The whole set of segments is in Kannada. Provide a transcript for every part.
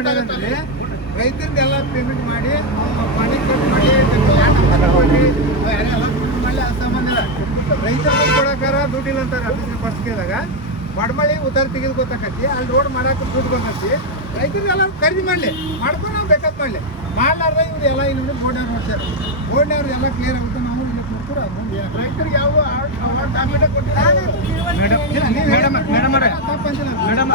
ಮಾಡ್ಯಾರಂದ್ರೆ ರೈತರಿಂದ ಎಲ್ಲ ಪೇಮೆಂಟ್ ಮಾಡಿ ಮನೆ ಕಟ್ ಮಾಡಿ ಸಂಬಂಧ ಇಲ್ಲ ರೈತರು ಕೊಡೋಕಾರ ದುಡ್ಡಿಲ್ಲ ಅಂತಾರೆ ಅಫೀಸರ್ ಫಸ್ಟ್ ಕೇಳಿದಾಗ ಬಡಮಳಿ ಉತ್ತರ ತೆಗೆದು ಗೊತ್ತಾಕತಿ ಅಲ್ಲಿ ರೋಡ್ ಮಾಡಕ್ಕೆ ದುಡ್ಡು ಬಂದತಿ ರೈತರು ಎಲ್ಲ ಖರೀದಿ ಮಾಡಲಿ ಮಾಡ್ಕೊಂಡು ನಾವು ಬೇಕಾದ್ ಮಾಡಲಿ ಮಾಡ್ಲಾರ್ದ ಇವ್ರು ಎಲ್ಲ ಇಲ್ಲಿ ಬೋರ್ಡ್ನವ್ರು ನೋಡ್ತಾರೆ ಬೋರ್ಡ್ನವ್ರು ಎಲ್ಲ ಕ್ಲಿಯರ್ ಆಗುತ್ತೆ ನಾವು ಇಲ್ಲಿ ನೋಡ್ತಾರೆ ರೈತರಿಗೆ ಯಾವ ಅವಾರ್ಡ್ ಕೊಟ್ಟಿಲ್ಲ ಮೇಡಮ್ ಮೇಡಮ್ ಮೇಡಮ್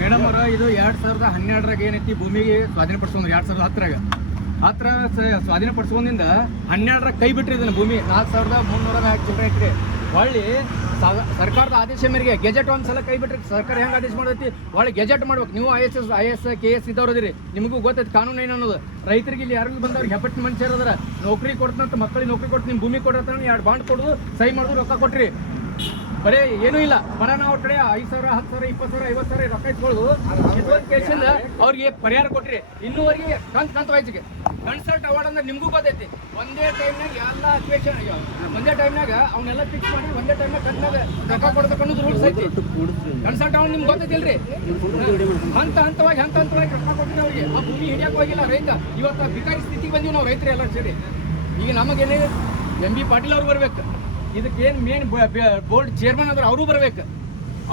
ಮೇಡಮ್ ಅವರ, ಇದು ಎರಡ್ ಸಾವಿರದ ಹನ್ನೆರಡರಾಗ ಏನೈತಿ? ಭೂಮಿಗೆ ಸ್ವಾಧೀನಪಡಿಸ್ಕೊಂಡ್ರು ಎರಡ್ ಸಾವಿರದ ಹತ್ತರಾಗ. ಹತ್ರ ಸ್ವಾಧೀನ ಸ್ವಾಧೀನಪಡಿಸ್ಕೊಂಡಿಂದ ಹನ್ನೆರಡರ ಕೈ ಬಿಟ್ರಿ ಇದನ್ನ ಭೂಮಿ. ನಾಲ್ಕು ಸಾವಿರದ ಮುನ್ನೂರ ನಾಲ್ಕು ಚಿಲ್ಲರೆ ಐತ್ರಿ ಹೊಳ್ಳಿ ಸರ್ಕಾರದ ಆದೇಶ ಮೇರೆಗೆ ಗೆಜೆಟ್ ಒಂದ್ಸಲ ಕೈ ಬಿಟ್ರಿ. ಸರ್ಕಾರ ಹೆಂಗೆ ಆದೇಶ ಮಾಡೈತಿ? ಒಳ್ಳೆ ಗೆಜೆಟ್ ಮಾಡ್ಬೇಕು. ನೀವು I S S I S K S ಇದ್ದವ್ರು ಅದಿರಿ ನಿಮಗೂ ಗೊತ್ತೈತಿ ಕಾನೂನು ಏನು ಅನ್ನೋದು. ರೈತರಿಗೆ ಇಲ್ಲಿ ಯಾರಿಗೂ ಬಂದವ್ರಿಗೆ ಹೆಪಟ್ ಮನುಷ್ಯರ ನೌಕರಿ ಕೊಡ್ತಂತ ಮಕ್ಕಳಿಗೆ ನೌಕರಿ ಕೊಟ್ಟು ನಿಮ್ಮ ಭೂಮಿ ಕೊಡತ್ತ ಎರಡು ಬಾಂಡ್ ಕೊಡೋದು, ಸಹಿ ಮಾಡೋದು ರೊಕ್ಕ ಕೊಟ್ರಿ. ಬರೇ ಏನೂ ಇಲ್ಲ. ಬರೋಣ ಅವ್ರ ಕಡೆ ಐದು ಸಾವಿರ ಹತ್ತು ಸಾವಿರ ಇಪ್ಪತ್ತು ಸಾವಿರ ಐವತ್ತು ಸಾವಿರ ರೊಕ್ಕ ಇಟ್ಕೊಳ್ಳೋದು ಕೇಸಿಂದ ಅವ್ರಿಗೆ ಪರಿಹಾರ ಕೊಟ್ರಿ. ಇನ್ನೂವರೆಗೆ ಕಂತ್ ಕಂತ ವಯಸ್ಸಿಗೆ ಕನ್ಸರ್ಟ್ ಅವಾರ್ಡ್ ಅಂದ್ರೆ ನಿಮಗೂ ಗೊತ್ತೈತಿ. ಒಂದೇ ಟೈಮ್ನಾಗ ಎಲ್ಲ ಅಕ್ವೇಷನ್ ಒಂದೇ ಟೈಮ್ನಾಗ ಅವನ್ನೆಲ್ಲ ಫಿಕ್ಸ್ ಮಾಡಿ ಒಂದೇ ಟೈಮ್ನಾಗ ಕಂತ್ನಾಗ ರೊಕ್ಕ ಕೊಡ್ಬೇಕು ಅನ್ನೋದು ರೂಲ್ಸ್ ಐತಿ. ಕನ್ಸಲ್ಟ್ ಅವ್ನು ನಿಮ್ಗೆ ಗೊತ್ತೈತಿಲ್ರಿ? ಹಂತ ಹಂತವಾಗಿ ಹಂತ ಹಂತವಾಗಿ ರೊಕ್ಕ ಕೊಟ್ಟಿರಿ ಅವ್ರಿಗೆ. ಆ ಭೂಮಿ ಹಿಡಿಯಕ್ಕೆ ಹೋಗಿಲ್ಲ ರೈತ. ಇವತ್ತು ಬಿಕಾರಿ ಸ್ಥಿತಿಗೆ ಬಂದೀವಿ ನಾವು ರೈತರು ಎಲ್ಲ ಸೇರಿ. ಈಗ ನಮಗೇನೇ ಎಂ ಬಿ ಪಾಟೀಲ್ ಅವ್ರು ಬರ್ಬೇಕು. ಇದಕ್ಕೆ ಏನು ಮೇನ್ ಬೋರ್ಡ್ ಚೇರ್ಮನ್ ಆದ್ರೆ ಅವರು ಬರ್ಬೇಕು.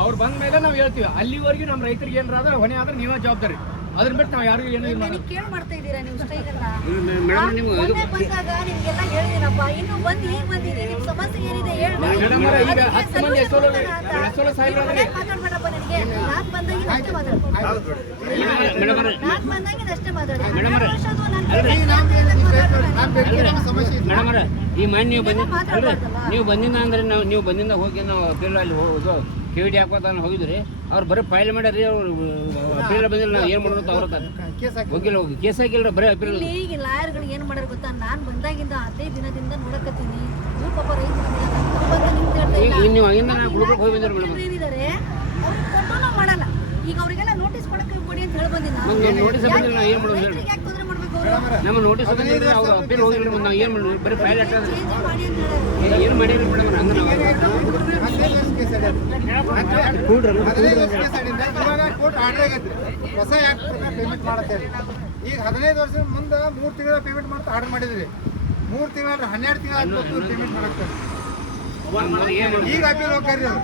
ಅವ್ರು ಬಂದ ಮೇಲೆ ನಾವು ಹೇಳ್ತೀವಿ, ಅಲ್ಲಿವರೆಗೂ ನಮ್ಮ ರೈತರಿಗೆ ಏನಾರ ಹೊಣೆ ಆದ್ರೆ ನೀವೇ ಜವಾಬ್ದಾರಿ. ಅದನ್ನ ಬಿಟ್ಟು ನಾವು ಯಾರಿಗೂ ಏನೂ ಇಲ್ಲ. ನನಗೆ ಕೇಳಿ ಮಾಡ್ತಾ ಇದ್ದೀರಾ ನೀವು ಮೇಡಮ್ ನೀವು ಮೊನ್ನೆ ಬಂದಾಗ ನಿಮ್ಗೆಲ್ಲ ಹೇಳಿದಿನಪ್ಪ ಇನ್ನು ಬಂದು ಈಗ ಬಂದಿದೆ ನಿಮ್ಮ ಸಮಸ್ಯೆ ಏನಿದೆ ಹೇಳಿ. ಮೇಡಮ್ ಈಗ ಹತ್ತು ಮಂದಿ ಎಷ್ಟೋ ಎಷ್ಟೋ ಸಾಹೇಬ್ರು ಅದಾರೆ. ಮಾತಾಡ್ಬೇಡಪ್ಪ ನನಗೆ. ನಾನ್ ಬಂದಾಗಿಂದ ಅಷ್ಟೇ ಮಾತಾಡು. ಮೇಡಮ್ ಅಷ್ಟೇ ಮಾತಾಡಿ. ಮೇಡಮ್ ವರ್ಷದ್ದು ಮೇಡಮ್ ಈ ಮನೆ ನೀವು ಬಂದಿ ಇದನ್ನ ನೀವು ಬಂದಿಂದ ಅಂದ್ರೆ ನಾವು ನೀವು ಬಂದಿಂದ ಹೋಗಿ ನಾವು ಬಿಲ್ ಅಲ್ಲಿ ಹೋಗೋದು. ಕೆ ಡಿ ಹಾಕೋತ ಹೋಗಿದ್ರಿ ಅವ್ರು ಬರೀ ಫೈಲ್ ಮಾಡ್ಯಾರಿ ಅವ್ರು ಅಪೀಲ್ ಬಂದಿಲ್ಲ ನಾವು ಏನು ಮಾಡೋದು ಅಂತ ಅವ್ರ ಕೇಸ್ ಹೋಗಿಲ್ಲ ಹೋಗಿ. ಕೇಸ್ ಹಾಕಿಲ್ಲ ಬರೀ ಅಪೀಲ್ ಇಲ್ಲಿ ಈಗ ಲಾಯರ್ಗಳು ಏನು ಮಾಡ್ಯಾರ ಗೊತ್ತಾ? ನಾನು ಬಂದಾಗಿಂದ ಹದಿನೈದು ದಿನದಿಂದ ನೋಡಕತ್ತೀನಿ. ಪಾಪ ಈಗ ಇಲ್ಲ. ನೀವು ಆಗಿಂದ ನಾವು ಗುಲ್ಬರ್ಗ ಹೋಗಿ ಬಂದಿರಿ ಮೇಡಮ್. ಏನಿದ್ದಾರೆ ಅವ್ರಿಗೆ ಕಂಟ್ರೋಲ್ ಮಾಡಲ್ಲ. ಈಗ ಅವರಿಗೆಲ್ಲ ನೋಟಿಸ್ ಕೊಡಕ್ಕೆ ಕೊಡಿ ಅಂತ ಹೇಳಿ ಬಂದಿಲ್ಲ ನೋಟಿಸ್ ಬಂದಿಲ್ಲ ನಾವು ಏನು ಮಾಡೋದು ಹೇಳಿ. ನಮ್ಮ ನೋಟಿಸ್ ಅವ್ರು ಅಪೀಲ್ ಹೋಗಿಲ್ಲ ನಾವು ಏನು ಮಾಡೋದು ಬರೀ ಫೈಲ್ ಮಾಡಿ ಏನು ಮಾಡಿಲ್ಲ ಮೇಡಮ್ ಹಂಗೆ ನಾವು ಕೋರ್ಟ್ ಆರ್ಡರ್ ಆಗೈತಿ ಹೊಸ ಪ್ರಕಾರ ಪೇಮೆಂಟ್ ಮಾಡತ್ತೇಳಿ ಈಗ ಹದಿನೈದು ವರ್ಷ ಮುಂದೆ ಮೂರು ತಿಂಗಳ ಪೇಮೆಂಟ್ ಮಾಡ್ತಾ ಆರ್ಡರ್ ಮಾಡಿದ್ರಿ ಮೂರು ತಿಂಗಳ ಹನ್ನೆರಡು ತಿಂಗಳ ಪೇಮೆಂಟ್ ಮಾಡಕ್ಕೆ ಏನು ಈಗ ಅಪೀಲ್.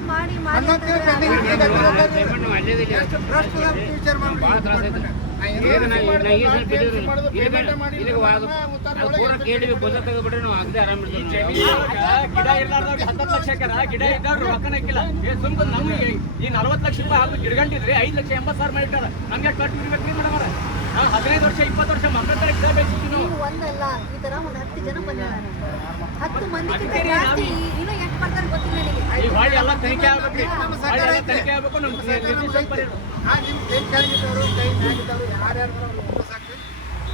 ಮಾಡಿ ಮಾಡಿ ಹನ್ನೊಂದು ತಿಂಗಳ ಪೆಂಡಿಂಗ್ ನಾವು. ಎಷ್ಟು ಭ್ರಷ್ಟ ವಿಚಾರ ಮಾಡಿ ಇಲ್ಲಿ. ವಾದ- ಉತ್ತರ ಅದು ಒಳಗೆ ಪೂರ ಕೇಳಿ ಬಂದ ತೆಗೆದ್ಬಿಟ್ರೆ ನಾವು ಅಗದಿ ಆರಾಮ ಗಿಡ ಇರ್ಲಾರ್ದವ್ರಿಗೆ ಹತ್ತತ್ತು ಲಕ್ಷ ಹಾಕ್ಯಾರ ಗಿಡ ಇದ್ದವ್ರು ರೊಕ್ಕನ ಹಾಕಿಲ್ಲ ಏ ಸುಮ್ಕ ನಮ್ಗೆ ಈ ನಲವತ್ತು ಲಕ್ಷ ರೂಪಾಯಿ ಹಾಕಿ ಗಿಡಗಂಟಿದ್ರಿ ಐದು ಲಕ್ಷ ಎಂಬತ್ತು ಸಾವಿರ ಮಾಡಿಟ್ಟಾರ ನಮ್ಗೆ ಕಟ್ ಇರ್ಬೇಕು ಮೇಡಮ್ ಅವ್ರೆ ಹದಿನೈದು ವರ್ಷ ಇಪ್ಪತ್ತು ವರ್ಷ ಮಕ್ಕಳ ಗಿಡ ಕೇಳಬೇಕು ನಾವು ನೀವು. ಒಂದಲ್ಲ ಈ ತರ ಒಂದು ಹತ್ತು ಜನ ಬಂದಿದ್ದಾರೆ. ಹತ್ತು ಮಂದಿ ಜಾಸ್ತಿ ಎಲ್ಲ ತನಿಖೆ ಆಗ್ಬೇಕು. ನಮ್ಮ ಸರ್ಕಾರ ಐತೆ. ತನಿಖೆ ಆಗ್ಬೇಕು ನಮ್ಮ ಸರ್ಕಾರ ನಮ್ಮ ಆ ನಿಮ್ ಕೈ ಕೆಳಗಿದ್ದವ್ರು, ಕೈ ಮ್ಯಾಗಿದ್ದವ್ರು ಯಾರ್ಯಾರು ವಾಪಸ್ ಹಾಕ್ರಿ.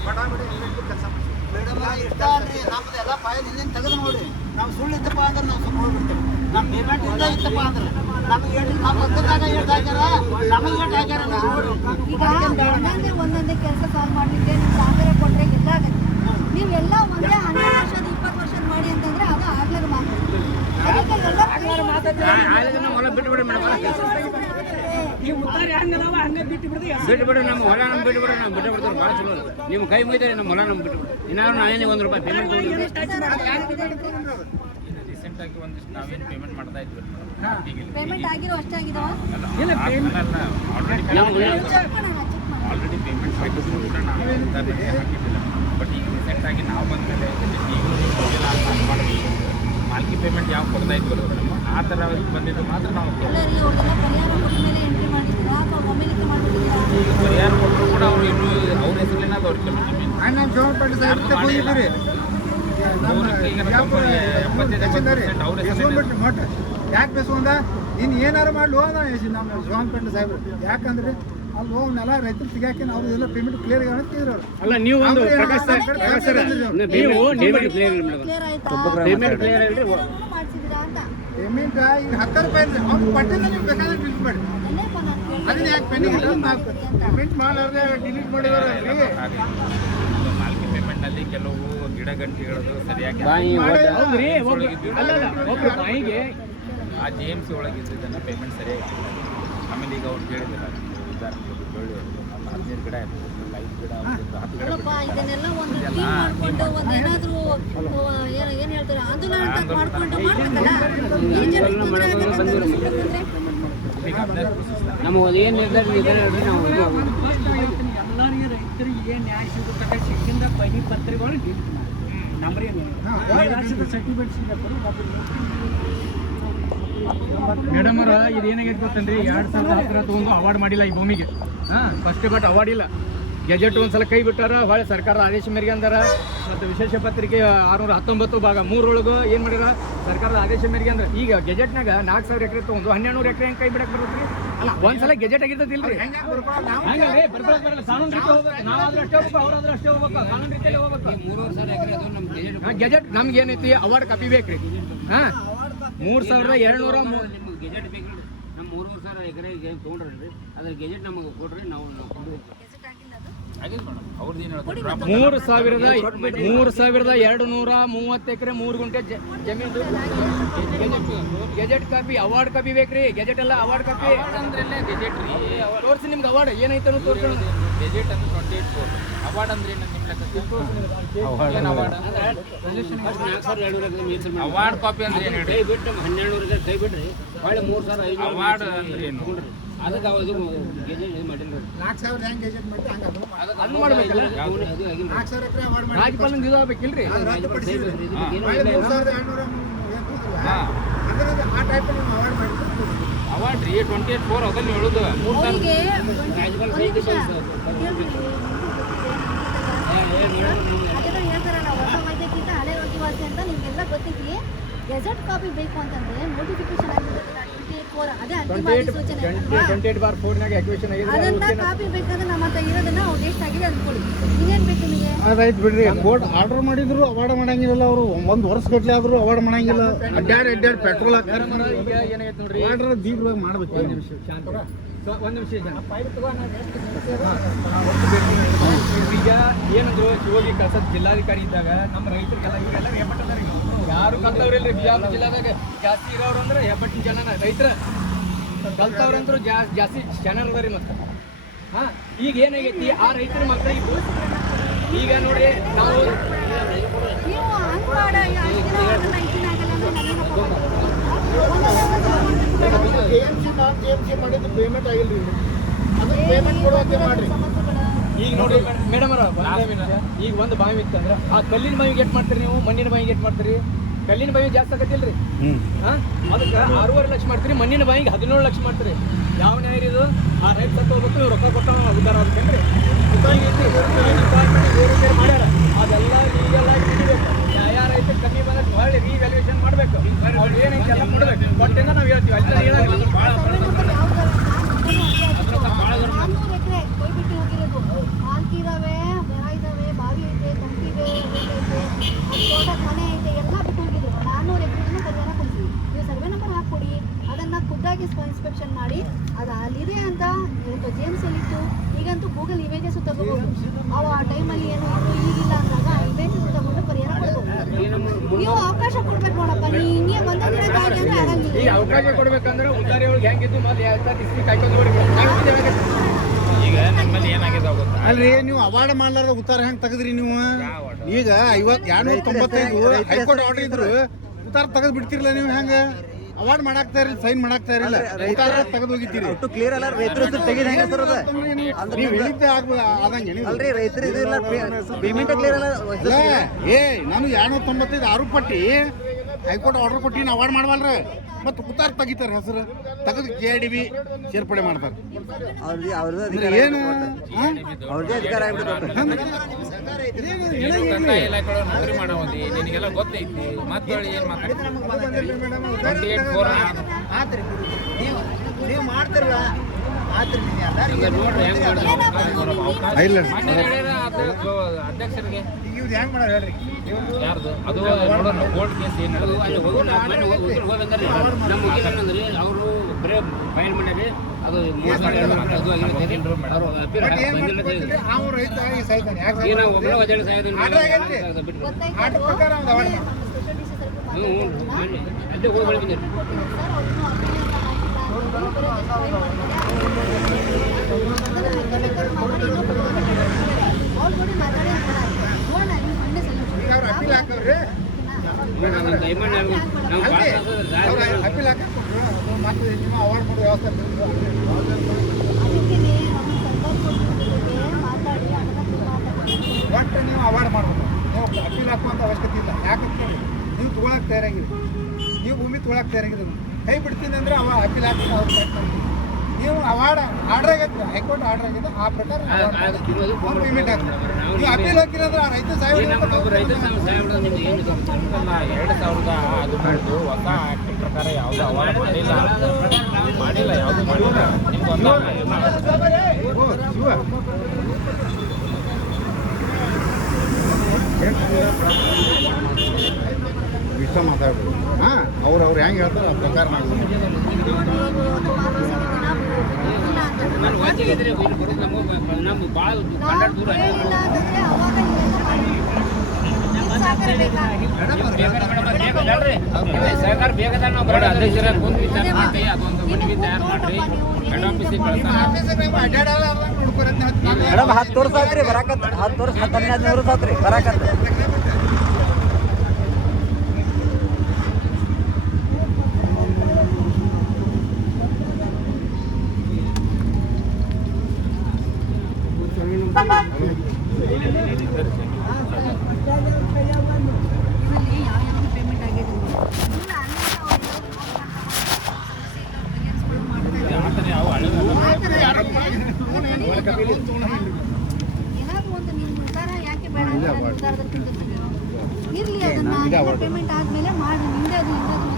ಬಡ ಬಡ ಎಲ್ಲರಿಗೂ ಕೆಲಸ ಮಾಡ್ಸಿ. ಮೇಡಮ್ ಇಷ್ಟ ಅಲ್ರಿ. ನಮ್ದು ಎಲ್ಲ ಫೈಲ್ ಇಲ್ಲಿಂದ ತೆಗೆದು ನೋಡಿ. ನಾವು ಸುಳ್ಳು ಇತ್ತಪ್ಪ ಅಂದ್ರೆ ನಾವು ಸುಮ್ಮನೆ ಹೋಗ್ಬಿಡ್ತೇವೆ. ನಮ್ಮ ಪೇಮೆಂಟ್ ಇಲ್ಲ ಇತ್ತಪ್ಪ ಅಂದ್ರೆ. ನಮಗೆ ಎಷ್ಟು ನಾವು ಪಕ್ಕದಾಗ ಎಷ್ಟು ಹಾಕ್ಯಾರ. ನಮಗೆ ಎಷ್ಟು ಹಾಕ್ಯಾರ ನೋಡಿ ಈಗ ಒಂದೊಂದೇ ಕೆಲಸ ಸಾಲ್ವ್ ಮಾಡ್ಲಿಕ್ಕೆ ನೀವು ಸಾವಿರ ಕೊಟ್ರೆ ಎಲ್ಲ ಆಗುತ್ತೆ ನೀವೆಲ್ಲ ಒಂದೇ ಹನ್ನೆರಡು ವರ್ಷದ ಇಪ್ಪತ್ತು ವರ್ಷದ ಮಾಡಿ ಅಂತಂದ್ರೆ ಅದು ಆಗ್ಲದ ಮಾತು ಅದಕ್ಕೆ ಎಲ್ಲರೂ ಆದ್ರೆ ನಾವು ಹೊಲ ಬಿಟ್ಟು ಬಿಡಿ ಮೇಡಮ್. ಈ ಉತ್ತರ ಹೆಂಗದವ ಹಂಗೆ ಬಿಟ್ಟು ಬಿಟ್ಟು ಬಿಡ್ರಿ ನಮ್ಮ ಹೊಲ ಬಿಟ್ಟು ಬಿಡ್ರಿ ನಾವು ಬಿಟ್ಟು ಬಿಡ್ತೀವಿ ಭಾಳ ಚಲೋ ನಿಮ್ಮ ಕೈ ಮುಗಿತಾರೆ ನಮ್ಮ ಹೊಲ ನಮ್ಮ ಬಿಟ್ಟು ಬಿಡ್ರಿ ಇನ್ನಾರು ನಾವೇನೇ ಒಂದು ರೂಪಾಯಿ ಪೇಮೆಂಟ್ ರೀಸೆಂಟಾಗಿ ಒಂದಿಷ್ಟು ನಾವೇನು ಪೇಮೆಂಟ್ ಮಾಡ್ತಾ ಇದ್ವಿ ಪೇಮೆಂಟ್ ಆಗಿರೋ ಅಷ್ಟೇ ಆಗಿದಾವ? ಆಲ್ರೆಡಿ ಪೇಮೆಂಟ್ ಮಾಡೋಣ ಆಲ್ರೆಡಿ ಪೇಮೆಂಟ್ ಆಗಿದ್ರು ಕೂಡ ನಾವು ಇಂಟರ್ನೆಟ್ಗೆ ಹಾಕಿದ್ದಿಲ್ಲ. ಬಟ್ ಈಗ ರೀಸೆಂಟಾಗಿ ನಾವು ಬಂದ ಮೇಲೆ ಈಗ ಮಾಡಿದ್ವಿ ಮಾಲ್ಕಿ ಪೇಮೆಂಟ್ ಯಾವ ಕೊಡ್ತಾ ಇದ್ವಲ್ಲ ಮೇಡಮ್ ಆ ಥರ ಬಂದಿದ್ದು ಮಾತ್ರ ನಾವು ಪರಿಹಾರ ಈಗ ಕೊಟ್ಟರು ಕೂಡ ಅವರು ಇನ್ನೂ ಅವ್ರ ಹೆಸರಿನ ಅವ್ರ ಮೊಟ್ಟ ಯಾಕೆ ಬೇಸ್ಕೊಂಡ ನೀನು ಏನಾರು ಮಾಡ್ಲು ನಾ ನಮ್ಮ ನಮ್ಮ ಜೋಳಪೇಟೆ ಸಾಹೇಬ್ರು. ಯಾಕಂದ್ರೆ ಅಲ್ಲಿ ಹೋಗ್ನೆಲ್ಲ ರೈತರು ಸಿಗಾಕಿನ ಅವ್ರು ಎಲ್ಲ ಪೇಮೆಂಟ್ ಕ್ಲಿಯರ್ ಅಲ್ಲ ನೀವು ಒಂದು ಅವ್ರು ಪ್ರಕಾಶ್ ಸರ್ ಪ್ರಕಾಶ್ ಸರ್ ನೀವು ಕ್ಲಿಯರ್ ಇಲ್ಲ ಮೇಡಮ್ ಪೇಮೆಂಟ್ ಕ್ಲಿಯರ್ ಪೇಮೆಂಟ್ ಈಗ ಹತ್ತು ರೂಪಾಯಿ ಇದ್ರೆ ಅವ್ರು ಪಟ್ಟಿಲ್ಲ ನೀವು ಬೇಕಾದ್ರೆ ಬಿಲ್ ಮಾಡಿ. ಅದನ್ನ ಯಾಕೆ ಪೆಂಡಿಂಗ್ ಪೇಮೆಂಟ್ ಮಾಡಾರ್ದೆ ಡಿಲೀಟ್ ಮಾಡಿದಾರೆ ಅಲ್ಲಿ ಕೆಲವು ಗಿಡ ಗಂಟಿಗಳದು ಸರಿಯಾಗಿ ಹೌದ್ರಿ ಬಾಯಿಗೆ ಆ ಜಿ ಎಂ ಸಿ ಒಳಗೆ ಇದ್ದಿದ್ದನ್ನು ಪೇಮೆಂಟ್ ಸರಿಯಾಗಿ ಆಮೇಲೆ ಈಗ ಅವ್ರು ಕೇಳಿದಿಲ್ಲ ಇದ್ದಾರೆ ಬೆಳ್ಳಿ ಒಂದು ಹದಿನೈದು ಗಿಡ ಇರ್ತದೆ ಒಂದು ಐದು ಗಿಡ ಒಂದು ಹತ್ತು ಗಿಡ ಅಲ್ಲಪ್ಪ ಇದನ್ನೆಲ್ಲ ಒಂದು ಟೀಮ್ ಮಾಡ್ಕೊಂಡು ಒಂದು ಏನಾದರೂ ಏನು ಏನು ಹೇಳ್ತಾರೆ? ಆಂದೋಲನ ಅಂತ ಮಾಡ್ಕೊಂಡು ಮಾಡ್ಬೇಕಲ್ಲ? ಈ ಜನಕ್ಕೆ ತೊಂದರೆ ನಮ್ಮ ಏನು ನಿರ್ಧಾರ ನಾವು ಇದು ಎಲ್ಲರಿಗೆ ರೈತರಿಗೆ ಏನು ನ್ಯಾಯ ಸಿಗುತ್ತದೆ ಶಿಕ್ಷಣದ ಪೈನಿ ಪತ್ರಿಕೆಗಳು ಡಿಲೀಟ್ ಮಾಡಿ ನಮ್ರಿ ಸರ್ಟಿಫಿಕೇಟ್ ಸಿಗಬೇಕು ಮೇಡಮ್ ಅವ್ರ ಇದು ಏನಾಗೈತೆ ಗೊತ್ತೇನ್ರಿ? ಎರಡು ಸಾವಿರದ ಹತ್ತರ ತಗೊಂಡು ಅವಾರ್ಡ್ ಮಾಡಿಲ್ಲ ಈ ಭೂಮಿಗೆ. ಹಾಂ ಫಸ್ಟ್ ಬಟ್ ಅವಾರ್ಡ್ ಇಲ್ಲ. ಗೆಜೆಟ್ ಒಂದ್ಸಲ ಕೈ ಬಿಟ್ಟಾರ ಭಾಳ ಸರ್ಕಾರದ ಆದೇಶ ಮೇರೆಗೆ ಅಂದಾರ. ಮತ್ತು ವಿಶೇಷ ಪತ್ರಿಕೆ ಆರುನೂರ ಹತ್ತೊಂಬತ್ತು ಭಾಗ ಮೂರೊಳಗೆ ಏನು ಮಾಡ್ಯಾರ ಸರ್ಕಾರದ ಆದೇಶ ಮೇರೆಗೆ ಅಂದ್ರೆ. ಈಗ ಗೆಜೆಟ್ನಾಗ ನಾಲ್ಕು ಸಾವಿರ ಎಕರೆ ತಗೊಂಡು ಹನ್ನೆರಡು ನೂರು ಎಕರೆ ಹೆಂಗೆ ಕೈ ಬಿಡಕ್ಕೆ ಬರುತ್ತೆ ಅಲ್ಲ ಒಂದ್ಸಲ ಗೆಜೆಟ್ ಆಗಿರ್ತದಿಲ್ರಿ ಹಂಗಲ್ರಿ ಬರ್ಕೊಳಕ್ ಬರಲ್ಲ ಕಾನೂನು ರೀತಿ ಹೋಗ್ಬೇಕು. ನಾವಾದ್ರೆ ಅಷ್ಟೇ ಹೋಗ್ಬೇಕು ಅವ್ರಾದ್ರೆ ಅಷ್ಟೇ ಹೋಗ್ಬೇಕು. ಕಾನೂನು ರೀತಿಯಲ್ಲಿ ಹೋಗ್ಬೇಕು. ಮೂರುವರೆ ಸಾವಿರ ಎಕರೆ ಅದು ನಮ್ಮ ಗೆಜೆಟ್ ಹಾ, ಗೆಜೆಟ್ ನಮ್ಗೆ ಏನೈತಿ ಅವಾರ್ಡ್ ಕಾಪಿ ಬೇಕ್ರಿ ಹಾ ಮೂರ್ ಸಾವಿರದ ಎರಡ್ನೂರ ನಿಮ್ಗೆ ಗೆಜೆಟ್ ಬೇಕು ನಮ್ಮ ಮೂರುವರೆ ಸಾವಿರ ಎಕರೆ ಏನು ತೊಗೊಂಡ್ರಿ ಅದ್ರ ಗೆಜೆಟ್ ನಮಗೆ ಕೊಡ್ರಿ ನಾವು ನಾವು ಕೊಡ್ಬೇಕು ಗೆಜೆಟ್ ಆಗಿಲ್ಲ ಅದು ಆಗಿದೆ ಮೇಡಮ್ ಅವ್ರದ್ದು ಏನು ಹೇಳ್ತಾರೆ? ಮೂರು ಸಾವಿರದ ಮೂರು ಸಾವಿರದ ಎರಡು ನೂರ ಮೂವತ್ತು ಎಕರೆ ಮೂರು ಗುಂಟೆ ಜ- ಜಮೀನು ಗೆಜೆಟ್ ಕಾಪಿ ಅವಾರ್ಡ್ ಕಾಪಿ ಬೇಕ್ರಿ. ಗೆಜೆಟ್ ಎಲ್ಲ ಅವಾರ್ಡ್ ಕಾಪಿ ಅಂದ್ರಲ್ಲೇ ಗೆಜೆಟ್ ರೀ. ತೋರಿಸಿ ನಿಮ್ಗೆ ಅವಾರ್ಡ್ ಏನೈತೆ ಅನ್ನೋದು ತೋರ್ಸೋಣ. ಗೆಜೆಟ್ ಅಂದ್ರೆ ಟ್ವೆಂಟಿ ಏಟ್ ಫೋರ್ ಅವಾರ್ಡ್ ಅಂದ್ರೆ ಏನು ನಿಮ್ಮ ಅವಾರ್ಡ್ ಕಾಪಿ ಅಂದ್ರೆ ಏನು ಕೈ ಬಿಟ್ಟು ಹನ್ನೆರಡು ಎಕರೆ ಕೈ ಬಿಡ್ರಿ ಹೊಳ್ಳಿ ಮೂರು ಸಾವಿರ ಐದು ಅವಾರ್ಡ್ ಅಂದ್ರೆ ಏನು ಅದಕ್ಕೆ ಅವಾಗ ಗೆಜೆಟ್ ಇದು ಮಾಡಿಲ್ಲ ನಾಲ್ಕು ಸಾವಿರ ಹೆಂಗ್ ಗೆಜೆಟ್ ಮಾಡಿ ಹಂಗ ಅದು ಅದನ್ನ ಮಾಡ್ಬೇಕಲ್ಲ ನಾಲ್ಕು ಸಾವಿರ ಎಕರೆ ಅವಾರ್ಡ್ ಮಾಡಿ ರಾಜ್ಯಪಾಲನ್ ಇದು ಆಗ್ಬೇಕಿಲ್ರಿ ಮೂರು ಸಾವಿರದ ಅಂದ್ರೆ ಆ ಟೈಪ್ ನೀವು ಅವಾರ್ಡ್ ಮಾಡಿ ಅವಾರ್ಡ್ ರೀ ಟ್ವೆಂಟಿ ಏಟ್ ಫೋರ್ ಅದನ್ನು ಹೇಳುದು ಮೂರು ಸಾವಿರ ರಾಜ್ಯಪಾಲ ಸಹಿತ ನಿಮಿಷ ಕಳಿಸ್ತಾರೆ. ಹೇಳ್ರಿ. ಅದೇನೋ ಹೇಳ್ತಾರಲ್ಲ ಹೊಸ ವೈದ್ಯಕೀಯ ಹಳೆ ರೋಗಿವಾಸಿ ಅಂತ ನಿಮ್ಗೆಲ್ಲ ಕಾಪಿ ಬೇಕು ಅಂತಂದ್ರೆ ನೋಟಿಫಿಕೇಶನ್ ಆಗಿರೋದಿಲ್ಲ ಟ್ವೆಂಟಿ ಏಟ್ ಅದೇ ಅದನ್ನ ಕಾಪಿ ಬೇಕಂದ್ರೆ ನಮ್ಮ ಹತ್ರ ಇರೋದನ್ನ ಅವ್ರು ಇನ್ನೇನ್ ಬೇಕು ನಿಮಗೆ? ಅದಾಯ್ತು ಬಿಡ್ರಿ. ಕೋರ್ಟ್ ಆರ್ಡರ್ ಮಾಡಿದ್ರು ಅವಾರ್ಡ್ ಮಾಡಂಗಿಲ್ಲ ಅವರು. ಒಂದ್ ವರ್ಷ ಗಟ್ಲೆ ಆದ್ರೂ ಅವಾರ್ಡ್ ಮಾಡಂಗಿಲ್ಲ. ಅಡ್ಡಾಡ್ ಅಡ್ಡಾಡ್ ಪೆಟ್ರೋಲ್ ಹಾಕ್ತಾರೆ. ಏನಾಗೈತೆ ನೋಡ್ರಿ ತೀವ್ರವಾಗಿ ಮಾಡ್ಬೇಕು. ಒಂದ್ ವಿಷಯ ಜನ ಈಗ ಏನಂದ್ರು ಶಿವೋಗಿ ಕಳ್ಸದ್ ಜಿಲ್ಲಾಧಿಕಾರಿ ಇದ್ದಾಗ ನಮ್ಮ ರೈತರಿಗೆಲ್ಲ ಇವೆಲ್ಲ ಹೆಬ್ಬಟ್ಟದಾರ ಯಾರು ಕಲ್ತವ್ರಿಲ್ರಿ ಬಿಜಾಪುರ ಜಿಲ್ಲಾದಾಗ ಜಾಸ್ತಿ ಇರೋರು ಅಂದ್ರೆ ಹೆಬ್ಬಟ್ಟಿನ ಜನನ ರೈತರ. ಕಲ್ತವ್ರಂದ್ರು ಜಾಸ್ತಿ ಜನರು ರೀ ಮತ್ತೆ. ಹಾ ಈಗ ಏನಾಗೈತಿ? ಆ ರೈತರ ಮಕ್ಕಳ ಇದು ಈಗ ನೋಡಿ ನಾವು ಕೆ ಎಂ ಸಿ ನಾನ್ ಕೆ ಎಂ ಸಿ ಮಾಡಿದ್ದು ಪೇಮೆಂಟ್ ಆಗಿಲ್ರಿ ಅದನ್ನ ಪೇಮೆಂಟ್ ಕೊಡುವಂತೆ ಮಾಡ್ರಿ. ಈಗ ನೋಡಿ ಮೇಡಮ್ ಅವರ ಈಗ ಒಂದು ಬಾವಿ ಇತ್ತಂದ್ರೆ ಆ ಕಲ್ಲಿನ ಬಾವಿಗೆ ಎಟ್ ಮಾಡ್ತೀರಿ ನೀವು ಮಣ್ಣಿನ ಬಾವಿಗೆ ಎಟ್ ಮಾಡ್ತೀರಿ? ಕಲ್ಲಿನ ಬಾವಿ ಜಾಸ್ತಿ ಆಗತ್ತಿಲ್ರಿ ಹಾಂ? ಅದಕ್ಕೆ ಆರೂವರೆ ಲಕ್ಷ ಮಾಡ್ತೀರಿ ಮಣ್ಣಿನ ಬಾವಿಗೆ ಹದಿನೇಳು ಲಕ್ಷ ಮಾಡ್ತೀರಿ. ಯಾವ ನ್ಯಾಯ ಇದು? ಆ ರೈತ ಸತ್ತು ಹೋಗ್ಬೇಕು ನೀವು ರೊಕ್ಕ ಕೊಟ್ಟ ಉದ್ದಾರ ಆಗ್ಬೇಕೇನ್ರಿ ಮಾಡ್ಯಾರ. ಅದೆಲ್ಲ ಈಗೆಲ್ಲ ಕಮ್ಮಿ ಬಂದ್ರೆ ಹೊಳ್ಳಿ ರೀವ್ಯಾಲ್ಯೂಯೇಷನ್ ಮಾಡಬೇಕು. ಅವ್ರು ಏನೈತೆ ಎಲ್ಲ ಕೊಟ್ಟಿಂದ ನಾವು ಹೇಳ್ತೀವಿ. ಅಲ್ಲಿ ಇದಾವೆ ಇದಾವೆ ಬಾವಿ ಐತೆ ಕಂಪಿವೆ ಇದೆ ತೋಟ ಮನೆ ಐತೆ ಎಲ್ಲ ಬಿಟ್ಟು ಹೋಗಿದ್ರು. ನಾನ್ನೂರು ಎಕರೆನ ಪರಿಹಾರ ಕೊಡ್ತೀವಿ. ನೀವು ಸರ್ವೆ ನಂಬರ್ ಹಾಕ್ಕೊಡಿ. ಅದನ್ನ ಖುದ್ದಾಗಿ ಇನ್ಸ್ಪೆಕ್ಷನ್ ಮಾಡಿ. ಅದು ಅಲ್ಲಿದೆ ಅಂತ ಜಿ ಎಂ ಇತ್ತು ಈಗಂತೂ ಗೂಗಲ್ ಇಮೇಜಸ್ ತಗೋಬಹುದು. ಅವು ಆ ಟೈಮಲ್ಲಿ ಏನು ಇತ್ತು ಈಗಿಲ್ಲ ಅಂದಾಗ ಇಮೇಜಸ್ ತಗೊಂಡು ಪರಿಹಾರ ಕೊಡ್ಬೋದು ನೀವು ಅವಕಾಶ ಕೊಡ್ಬೇಕು ನೋಡಪ್ಪ. ನೀ ಹಿಂಗೆ ದಿನ ಅಂದ್ರೆ ಆಗಂಗಿಲ್ಲ. ಈಗ ಅವಕಾಶ ಕೊಡ್ಬೇಕಂದ್ರೆ ಉದ್ದಾರಿ ಒಳಗೆ ಹೆಂಗಿದ್ದು ಮತ್ತೆ ಯಾವ ದಿಸ್ತಿ ಕಾಯ್ಕೊಂಡು ಈಗ ನಮ್ಮಲ್ಲಿ ಏನಾಗಿದೆ ಗೊತ್ತಾ? ಅಲ್ರಿ ನೀವು ಅವಾರ್ಡ್ ಮಾಡ್ಲಾರ್ದ ಉತ್ತಾರ ಹೆಂಗ್ ತೆಗದ್ರಿ ನೀವು? ಈಗ ಐವತ್ ಎರಡ್ನೂರ ತೊಂಬತ್ತೈದು ಹೈಕೋರ್ಟ್ ಆರ್ಡರ್ ಇದ್ರು ಉತ್ತಾರ ತೆಗೆದ್ ಬಿಡ್ತಿರ್ಲ ನೀವು ಹೆಂಗ? ಅವಾರ್ಡ್ ಮಾಡಾಕ್ತಾ ಇರಲಿಲ್ಲ ಸೈನ್ ಮಾಡಾಕ್ತಾ ಇರಲಿಲ್ಲ. ಉತ್ತಾರ ತೆಗೆದು ಹೋಗಿದ್ದೀರಿ. ಕ್ಲಿಯರ್ ಅಲ್ಲ ರೈತರು ತೆಗೆದು ಹೆಂಗ ಸರ್ ಅದ? ನೀವು ಹೇಳಿದ್ದೆ ಆಗ್ಬೋದು ಆದಂಗೆ ನೀವು. ಅಲ್ರಿ ರೈತರು ಇದು ಇಲ್ಲ ಪೇಮೆಂಟ್ ಕ್ಲಿಯರ್ ಅಲ್ಲ ಏ ನಾನು ಎರಡ್ನೂರ ತೊಂಬತ್ತೈದು ಆರು ಪಟ್ಟಿ ಹೈಕೋರ್ಟ್ ಆರ್ಡರ್ ಕೊಟ್ಟು ಅವಾರ್ಡ್ ಮಾಡವಲ್ರಿ ಮತ್ತೆ ಉತ್ತಾರ ತೆಗಿತಾರೆ ಹೆಸರು. ತೆಗೆದು ಕೆ ಡಿ ಬಿ ಸೇರ್ಪಡೆ ಮಾಡ್ತಾರೆ. ಅವ್ರದ್ದು ಅವ್ರದ್ದು ಅಧಿಕಾರ ಏನು? ಅವ್ರದ್ದೇ ಅಧಿಕಾರ ನೌಕರಿ ಮಾಡವದಿ ನಿನಗೆಲ್ಲ ಗೊತ್ತೈತಿ. ಮತ್ತೊಳ್ಳಿ ಏನು ಆತ್ರಿ ನೀವು ನೀವು ಮಾಡ್ತಿರಲ್ಲ ಇಲ್ಲ. ಅಧ್ಯಕ್ಷರಿಗೆ. ಇವ್ರು ಹೆಂಗ್ ಮಾಡೋರು ಹೇಳ್ರಿ. ಯಾರ್ದು? ಅದು ನೋಡೋಣ ಕೋರ್ಟ್ ಕೇಸ್ ಏನು ಅದು ಅಲ್ಲಿ ನಡೆದು ಹೋಗೋಣ ಹೋದಂದ್ರೆ ನಮ್ಮ ವಕೀಲ ಏನಂದ್ರೆ ಅವರು ಬರೇ ಫೈಲ್ ಮಾಡ್ಯಾರಿ ಅದು ಮೂರು ಸಾವಿರ ಅದು ಆಗಿರುತ್ತೆ ಅವರು ಅಪೀಲ್ ಬಟ್ ಏನ್ ಬಂದಿಲ್ಲ ಮಾಡ್ಬೇಕು ಗೊತ್ತಿಲ್ಲ, ಅವ್ನು ರೈತ ಈ ಸಾಯ್ತಾನೆ ಯಾಕೆ ವಜನ ಸಾಯೋದ್ರಿಂದ ಆರ್ಡರ್ ಆಗೈತಿ. ಬಿಟ್ಟು ಆರ್ಡರ್ ಪ್ರಕಾರ ಒಂದು ಡಿಸಿ ಹ್ಞೂ ಅಲ್ಲೇ ಹೋಗಿ ಹೊಳಿ ಬಂದಿರಿ. ಸರ್ ಒಟ್ಟು ನೀವು ಅವಾರ್ಡ್ ಮಾಡ್ಬೇಕು. ನೀವು ಅಪೀಲ್ ಹಾಕುವಂಥ ಅವಶ್ಯಕತೆ ಇಲ್ಲ. ಯಾಕಂತ ನೀವು ತೊಗೊಳಕ್ಕೆ ತಯಾರಾಗಿದೆ ನೀವು ಭೂಮಿ ತೊಗೊಳಕ್ಕೆ ತಯಾರಾಗಿದೆ ಕೈ ಬಿಡ್ತೀನಿ ಅಂದ್ರೆ ಅವ ಅಪೀಲ್ ಹಾಕಿ ಅವ್ರು ಮಾಡ್ತೀವಿ. ನೀವು ಅವಾರ್ಡ್ ಆರ್ಡರ್ ಆಗೈತೆ ಹೈಕೋರ್ಟ್ ಆರ್ಡರ್ ಆಗಿದೆ ಆ ಪ್ರಕಾರ ಅದು ಪೇಮೆಂಟ್ ನೀವು ಅಪೀಲ್ ಹಾಕಿರಂದ್ರೆ ಆ ರೈತ ಸಾಹೇಬ್ ರೈತ ಸಹ ಸಹಾಯ ಮಾಡೋದು ನಿಮ್ಗೆ ಏನು ಇದು? ಅಲ್ಲ ಎರಡು ಸಾವಿರದ ಹದಿನೆಂಟು ಹೊಸ ಆಕ್ಟ್ ಪ್ರಕಾರ ಯಾವುದು ಅವಾರ್ಡ್ ಮಾಡಿಲ್ಲ. ಮಾಡಿಲ್ಲ ಯಾವುದು ಮಾಡಿಲ್ಲ. ನಿಮ್ಗೆ ಇಷ್ಟ ಮಾತಾಡ್ಬೋದು ಹಾಂ ಅವ್ರು ಅವ್ರು ಹೆಂಗೆ ಹೇಳ್ತಾರೆ ಆ ಪ್ರಕಾರ ನಾವು ಬೇಕಾದ ನಾವು ತಯಾರು ಮಾಡ್ರಿ. ಮೇಡಮ್ ಹತ್ತು ವರ್ಷ ಆತ್ರಿ ಬರಾಕತ್ತ ಹತ್ತು ವರ್ಷ ಹತ್ತು ಹದಿನೈದು ವರ್ಷ ಆತ್ರಿ ಬರಾಕತ್ತ ಪೇಮೆಂಟ್ ಆಗಿದೆ ಯಾವ ಆದ್ಮೇಲೆ ಮಾಡಿ ನಿಂದೆ ಅದು ನಿರ್ಧಾರ